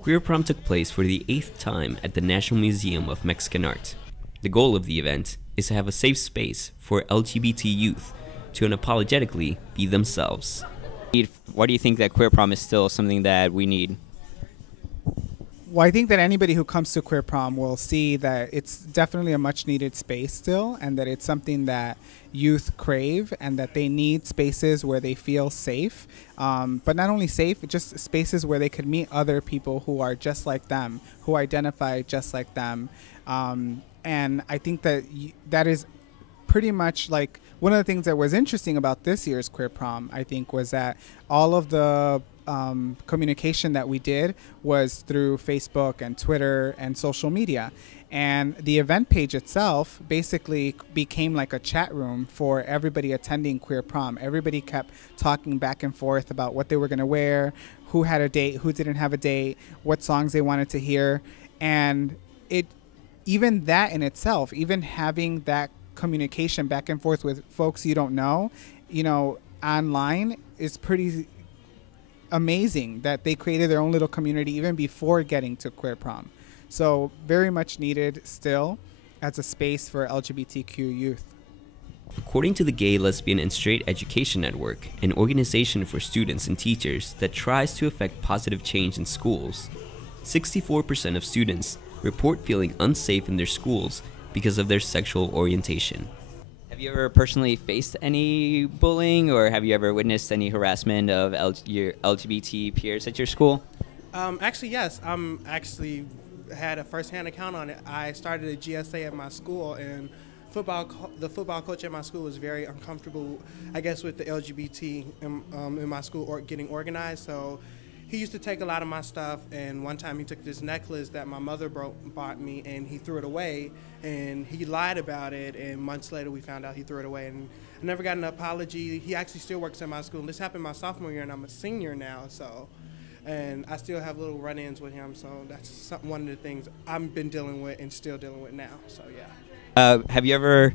Queer Prom took place for the 8th time at the National Museum of Mexican Art. The goal of the event is to have a safe space for LGBT youth to unapologetically be themselves. Why do you think that queer prom is still something that we need? Well, I think that anybody who comes to Queer Prom will see that it's definitely a much needed space still, and that it's something that youth crave, and that they need spaces where they feel safe. But not only safe, just spaces where they could meet other people who are just like them, who identify just like them. And I think that that is pretty much like one of the things that was interesting about this year's Queer Prom, I think, was that all of the communication that we did was through Facebook and Twitter and social media. And the event page itself basically became like a chat room for everybody attending Queer Prom. Everybody kept talking back and forth about what they were going to wear, who had a date, who didn't have a date, what songs they wanted to hear. And even that in itself, even having that communication back and forth with folks you don't know, online is pretty amazing that they created their own little community even before getting to Queer Prom. So very much needed still as a space for LGBTQ youth. According to the Gay, Lesbian, and Straight Education Network, an organization for students and teachers that tries to affect positive change in schools, 64% of students report feeling unsafe in their schools because of their sexual orientation. Have you ever personally faced any bullying, or have you ever witnessed any harassment of your LGBT peers at your school? Actually, yes. Actually had a first-hand account on it. I started a GSA at my school, and the football coach at my school was very uncomfortable, I guess, with the LGBT in my school getting organized. So he used to take a lot of my stuff, and one time he took this necklace that my mother bought me, and he threw it away, and he lied about it, and months later we found out he threw it away, and I never got an apology. He actually still works at my school, and this happened my sophomore year, and I'm a senior now, and I still have little run-ins with him, so that's one of the things I've been dealing with and still dealing with now, so yeah. Have you ever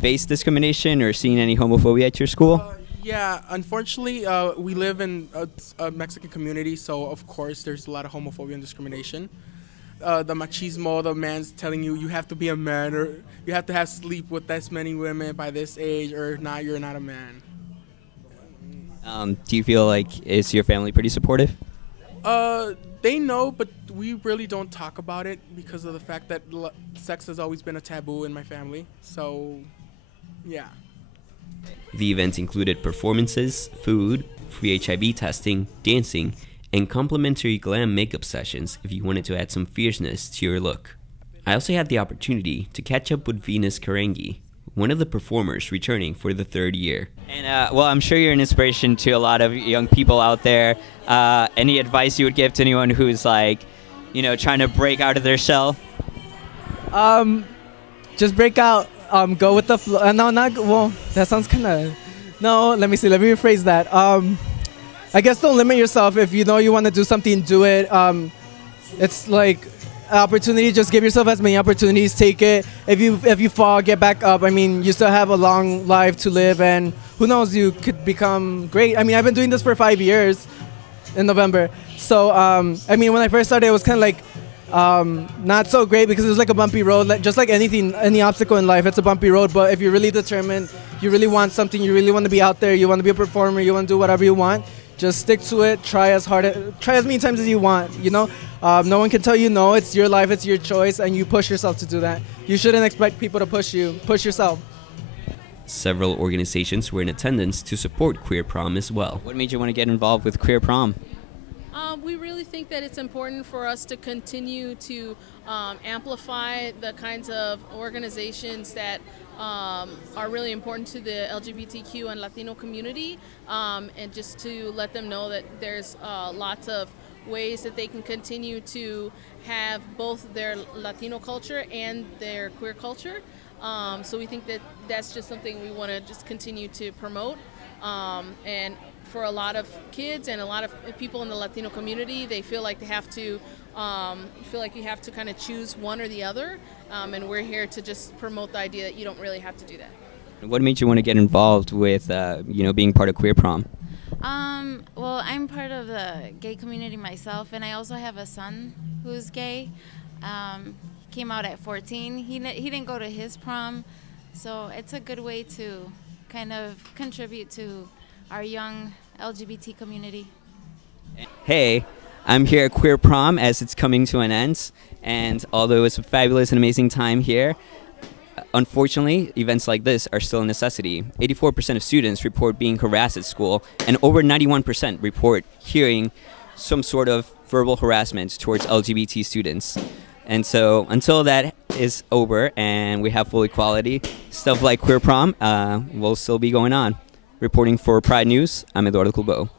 faced discrimination or seen any homophobia at your school? Yeah, unfortunately, we live in a Mexican community, so of course there's a lot of homophobia and discrimination. The machismo, the man's telling you have to be a man, or you have to have sleep with this many women by this age, or if not, you're not a man. Do you feel like, is your family pretty supportive? They know, but we really don't talk about it because of the fact that sex has always been a taboo in my family, so yeah. The event included performances, food, free HIV testing, dancing, and complimentary glam makeup sessions if you wanted to add some fierceness to your look. I also had the opportunity to catch up with Venus Karangi, one of the performers returning for the 3rd year. And well, I'm sure you're an inspiration to a lot of young people out there. Any advice you would give to anyone who's like, trying to break out of their shell? Just break out. Go with the flow. No, not well. That sounds kind of. No, let me see. Let me rephrase that. I guess don't limit yourself. If you know you want to do something, do it. It's like opportunity. Just give yourself as many opportunities. Take it. If you fall, get back up. I mean, you still have a long life to live, and who knows, you could become great. I mean, I've been doing this for 5 years in November. So I mean, when I first started, it was kind of like. Not so great because it was like a bumpy road. Just like anything, any obstacle in life, it's a bumpy road. But if you're really determined, you really want something, you really want to be out there, you want to be a performer, you want to do whatever you want, just stick to it. Try as many times as you want. No one can tell you no. It's your life, it's your choice, and you push yourself to do that. You shouldn't expect people to push you. Push yourself. Several organizations were in attendance to support Queer Prom as well. What made you want to get involved with Queer Prom? We really think that it's important for us to continue to amplify the kinds of organizations that are really important to the LGBTQ and Latino community, and just to let them know that there's lots of ways that they can continue to have both their Latino culture and their queer culture. So we think that that's just something we want to just continue to promote. And for a lot of kids and a lot of people in the Latino community, they feel like they have to you have to kind of choose one or the other, and we're here to just promote the idea that you don't really have to do that. What made you want to get involved with being part of Queer Prom? Well, I'm part of the gay community myself, and I also have a son who's gay. He came out at 14. He didn't go to his prom, so it's a good way to kind of contribute to our young LGBT community. Hey, I'm here at Queer Prom as it's coming to an end, and although it's a fabulous and amazing time here, unfortunately, events like this are still a necessity. 84% of students report being harassed at school, and over 91% report hearing some sort of verbal harassment towards LGBT students. And so until that is over and we have full equality, stuff like Queer Prom will still be going on. Reporting for Pride News, I'm Eduardo Culbo.